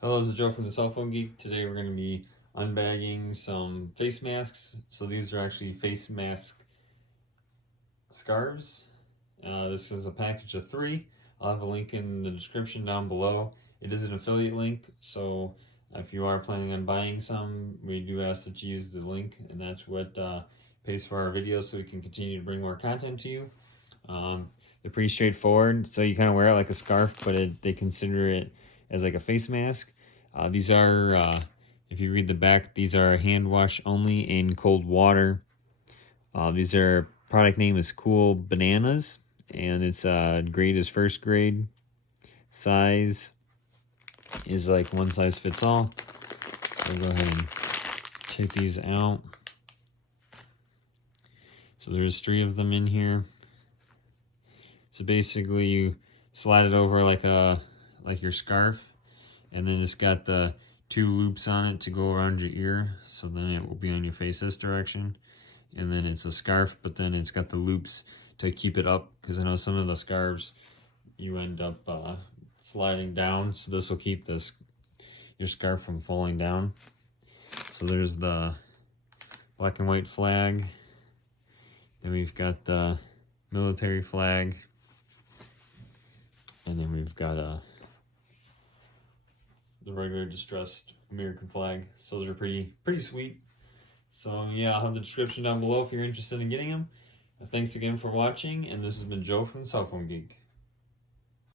Hello, this is Joe from the Cell Phone Geek. Today we're going to be unbagging some face masks. So these are actually face mask scarves. This is a package of 3. I'll have a link in the description down below. It is an affiliate link, so if you are planning on buying some, we do ask that you use the link, and that's what pays for our videos so we can continue to bring more content to you. They're pretty straightforward, so you kind of wear it like a scarf, but they consider it as like a face mask. These are, if you read the back, these are hand wash only in cold water. These are, product name is Cool Bananas, and its grade is first grade. Size is like one size fits all. So go ahead and take these out. So there's 3 of them in here. So basically you slide it over like your scarf, and then it's got the 2 loops on it to go around your ear, so then it will be on your face this direction. And then it's a scarf, but then it's got the loops to keep it up, because I know some of the scarves you end up sliding down, so this will keep your scarf from falling down. So there's the black and white flag, then we've got the military flag, and then we've got the regular distressed American flag. So those are pretty sweet. So yeah, I'll have the description down below if you're interested in getting them. Thanks again for watching, and this has been Joe from the Cell Phone Geek.